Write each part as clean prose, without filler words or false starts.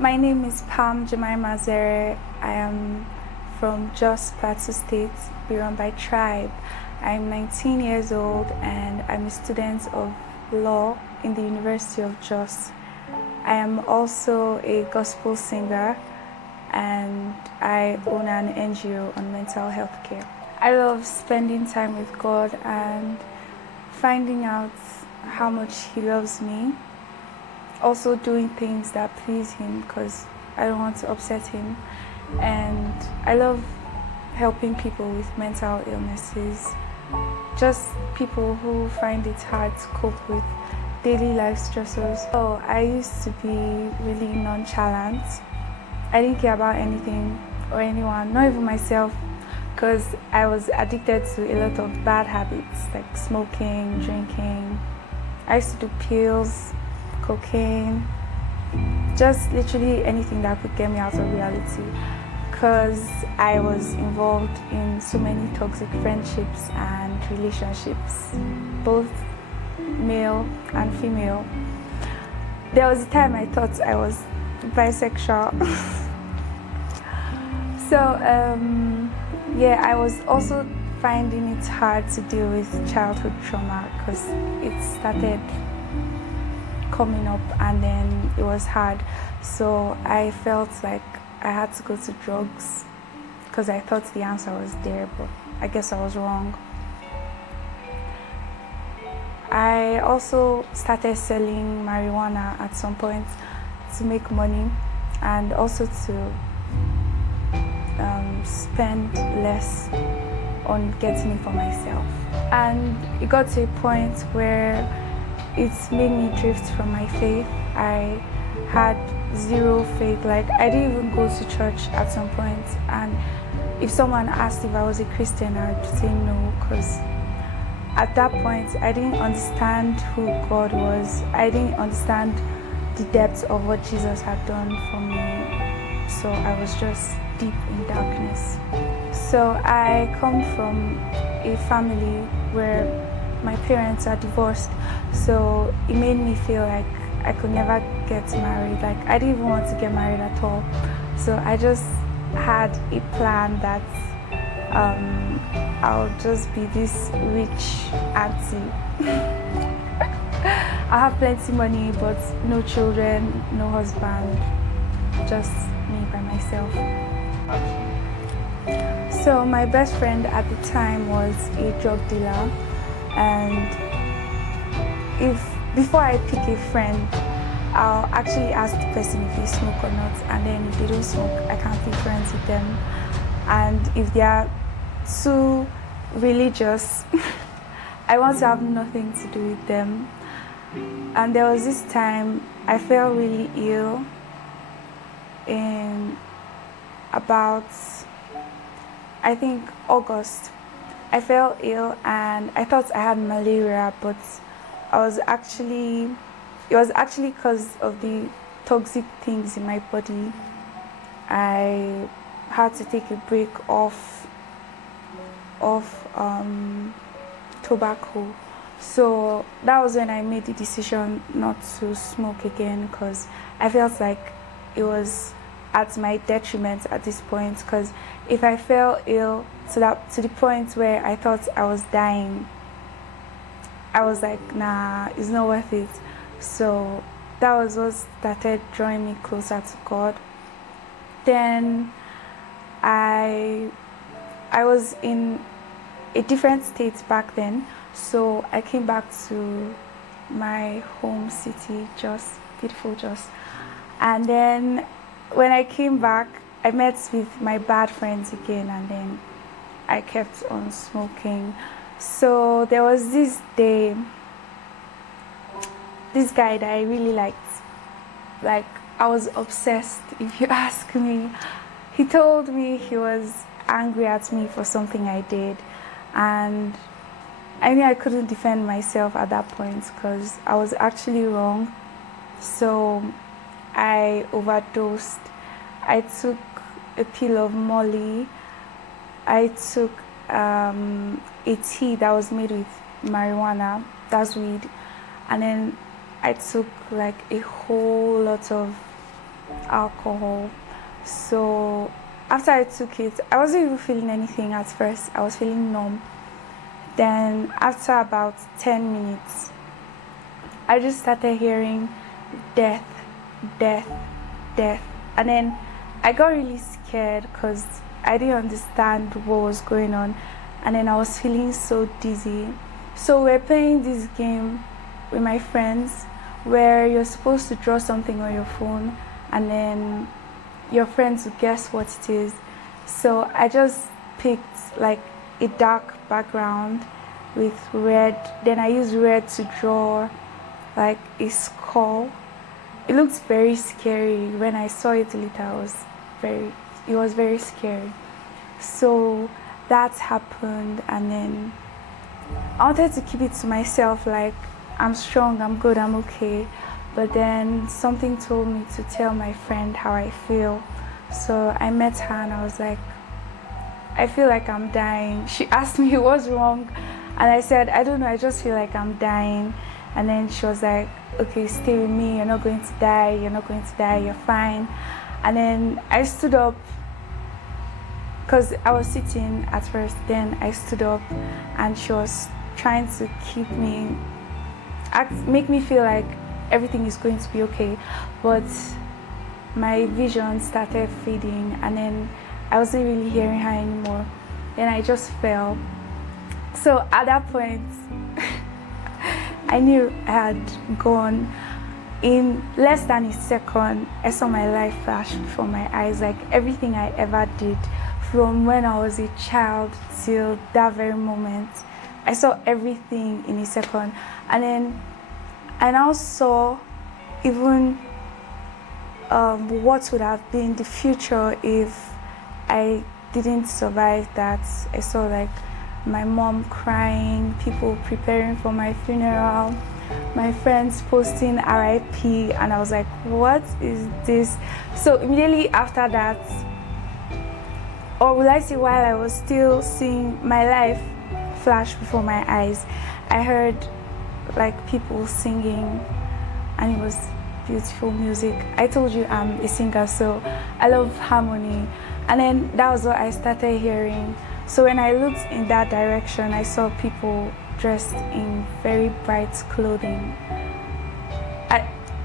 My name is Jemimah Kim. I am from Jos Plateau State, Biron by tribe. I'm 19 years old and I'm a student of law in the University of Jos. I am also a gospel singer and I own an NGO on mental health care. I love spending time with God and finding out how much He loves me. Also doing things that please Him because I don't want to upset Him. And I love helping people with mental illnesses, just people who find it hard to cope with daily life stressors. So I used to be really nonchalant. I didn't care about anything or anyone, not even myself, because I was addicted to a lot of bad habits like smoking, drinking. I used to do pills, cocaine, just literally anything that could get me out of reality, because I was involved in so many toxic friendships and relationships, both male and female. There was a time I thought I was bisexual. So yeah, I was also finding it hard to deal with childhood trauma because it started coming up and then it was hard. So I felt like I had to go to drugs because I thought the answer was there, but I guess I was wrong. I also started selling marijuana at some point to make money and also to spend less on getting it for myself. And it got to a point where it made me drift from my faith. I had zero faith. Like, I didn't even go to church at some point. And if someone asked if I was a Christian, I'd say no, because at that point, I didn't understand who God was. I didn't understand the depth of what Jesus had done for me. So I was just deep in darkness. So I come from a family where my parents are divorced. So it made me feel like I could never get married. Like, I didn't even want to get married at all. So I just had a plan that I'll just be this rich auntie. I have plenty money, but no children, no husband, just me by myself. So my best friend at the time was a drug dealer, and before I pick a friend, I'll actually ask the person if they smoke or not, and then if they don't smoke, I can't be friends with them. And if they are too religious, I want to have nothing to do with them. And there was this time I felt really ill in about, I think, August. I felt ill and I thought I had malaria, but it was actually because of the toxic things in my body. I had to take a break off tobacco. So that was when I made the decision not to smoke again, because I felt like it was at my detriment at this point, because if I fell ill to the point where I thought I was dying, I was like, nah, it's not worth it. So that was what started drawing me closer to God. Then I was in a different state back then, so I came back to my home city, Jos, beautiful Jos. And then when I came back, I met with my bad friends again, and then I kept on smoking. So there was this day, this guy that I really liked, like, I was obsessed, if you ask me. He told me he was angry at me for something I did, and I knew I couldn't defend myself at that point because I was actually wrong. So I overdosed. I took a pill of Molly. I took a tea that was made with marijuana, that's weed, and then I took like a whole lot of alcohol. So after I took it, I wasn't even feeling anything at first. I was feeling numb. Then after about 10 minutes, I just started hearing death, death, death. And then I got really scared because I didn't understand what was going on. And then I was feeling so dizzy. So we're playing this game with my friends where you're supposed to draw something on your phone and then your friends will guess what it is. So I just picked like a dark background with red. Then I used red to draw like a skull. It looked very scary. When I saw it later, it was very scary. So that happened, and then I wanted to keep it to myself, like I'm strong, I'm good, I'm okay. But then something told me to tell my friend how I feel. So I met her and I was like, I feel like I'm dying. She asked me what's wrong, and I said, I don't know, I just feel like I'm dying. And then she was like, okay, stay with me, you're not going to die, you're fine. And then I stood up because I was sitting at first. Then I stood up and she was trying to make me feel like everything is going to be okay. But my vision started fading and then I wasn't really hearing her anymore. Then I just fell. So at that point, I knew I had gone. In less than a second, I saw my life flash before my eyes, like everything I ever did from when I was a child till that very moment. I saw everything in a second. And then I now saw even what would have been the future if I didn't survive that. I saw like my mom crying, people preparing for my funeral, my friends posting RIP, and I was like, what is this? So immediately after that, or will I say while I was still seeing my life flash before my eyes, I heard like people singing and it was beautiful music. I told you I'm a singer, so I love harmony. And then that was what I started hearing. So when I looked in that direction, I saw people dressed in very bright clothing.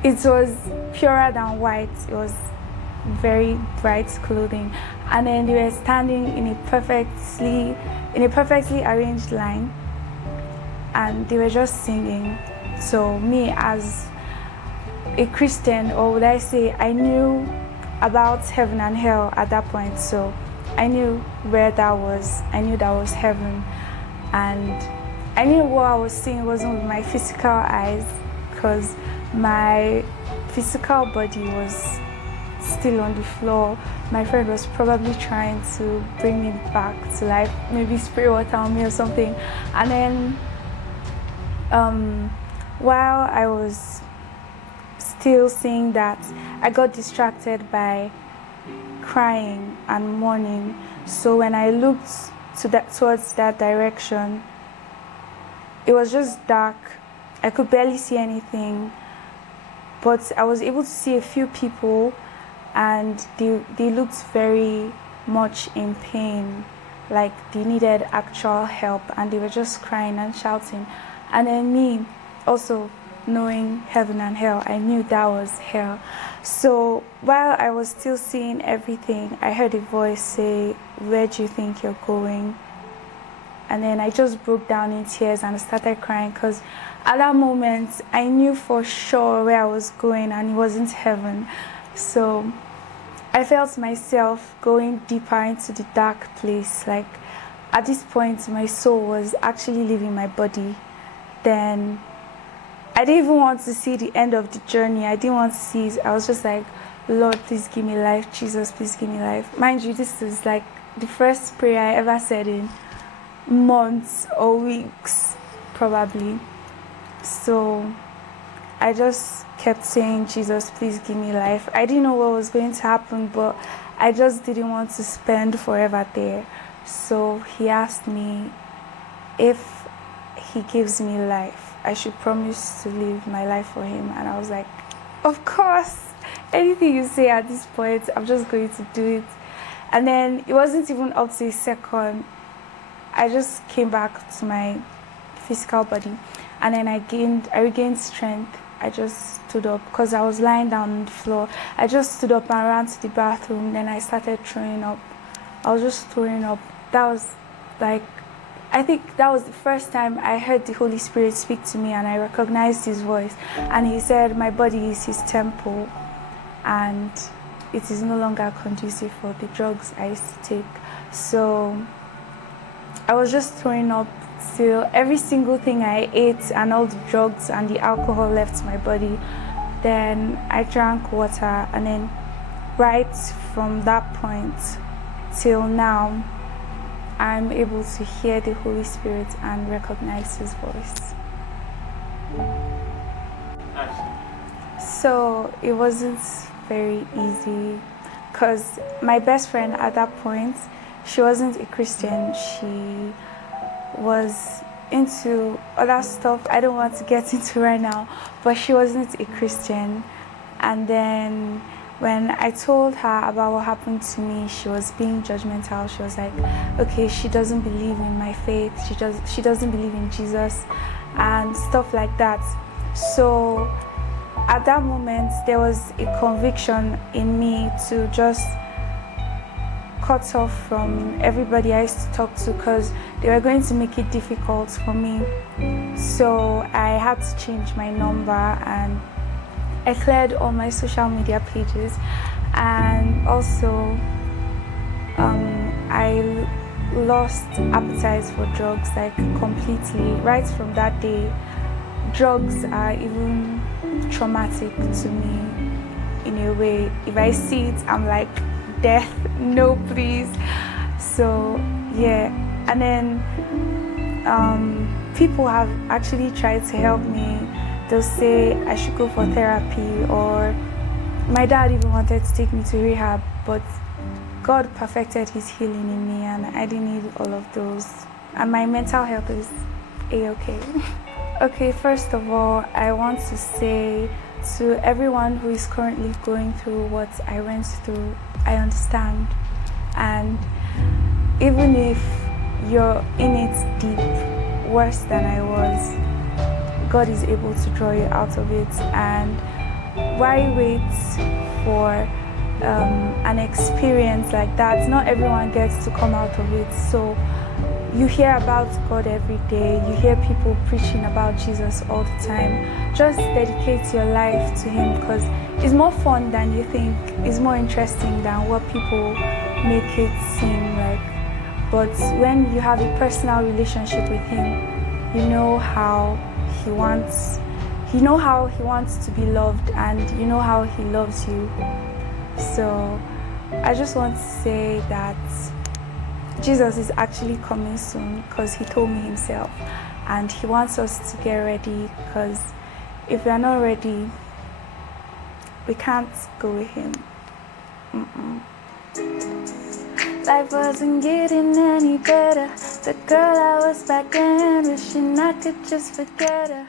It was purer than white. It was very bright clothing. And then they were standing in a perfectly arranged line. And they were just singing. So me as a Christian, or would I say, I knew about heaven and hell at that point. So I knew where that was. I knew that was heaven. And I knew what I was seeing wasn't with my physical eyes, because my physical body was still on the floor. My friend was probably trying to bring me back to life, maybe spray water on me or something. And then while I was still seeing that, I got distracted by crying and mourning. So when I looked towards that direction, it was just dark. I could barely see anything, but I was able to see a few people, and they looked very much in pain, like they needed actual help, and they were just crying and shouting. And then me, also knowing heaven and hell, I knew that was hell. So while I was still seeing everything, I heard a voice say, "Where do you think you're going?" And then I just broke down in tears and started crying, because at that moment I knew for sure where I was going, and it wasn't heaven. So I felt myself going deeper into the dark place. Like at this point, my soul was actually leaving my body. Then I didn't even want to see the end of the journey. I didn't want to see it. I was just like, Lord, please give me life. Jesus, please give me life. Mind you, this is like the first prayer I ever said in months or weeks, probably. So I just kept saying, Jesus, please give me life. I didn't know what was going to happen, but I just didn't want to spend forever there. So he asked me if he gives me life, I should promise to live my life for him. And I was like, of course. anything you say at this point, I'm just going to do it. And then it wasn't even up to a second. I just came back to my physical body, and then I regained strength. I just stood up because I was lying down on the floor. I just stood up and ran to the bathroom. Then I started throwing up. I was just throwing up. That was like, I think that was the first time I heard the Holy Spirit speak to me, and I recognized his voice. And he said, my body is his temple, and it is no longer conducive for the drugs I used to take. So I was just throwing up till every single thing I ate and all the drugs and the alcohol left my body. Then I drank water, and then right from that point till now, I'm able to hear the Holy Spirit and recognize his voice. So it wasn't very easy because my best friend at that point, she wasn't a Christian. She was into other stuff I don't want to get into right now, but she wasn't a Christian. And then when I told her about what happened to me, she was being judgmental. She was like, okay, she doesn't believe in my faith, she doesn't believe in Jesus and stuff like that. So at that moment there was a conviction in me to just cut off from everybody I used to talk to because they were going to make it difficult for me. So I had to change my number, and I cleared all my social media pages, and also I lost appetite for drugs, like completely. Right from that day, drugs are even traumatic to me in a way. If I see it, I'm like, death, no please. So yeah, and then people have actually tried to help me. They'll say I should go for therapy, or my dad even wanted to take me to rehab, but God perfected his healing in me, and I didn't need all of those, and my mental health is a-okay. Okay, first of all, I want to say to everyone who is currently going through what I went through, I understand. And even if you're in it deep, worse than I was, God is able to draw you out of it. And why wait for an experience like that? Not everyone gets to come out of it. So you hear about God every day, you hear people preaching about Jesus all the time. Just dedicate your life to him, because it's more fun than you think. It's more interesting than what people make it seem like. But when you have a personal relationship with him, you know how he wants to be loved, and you know how he loves you. So I just want to say that Jesus is actually coming soon, because he told me himself, and he wants us to get ready, because if we are not ready, we can't go with him. Life wasn't getting any better. The girl I was back then, wishing I could just forget her.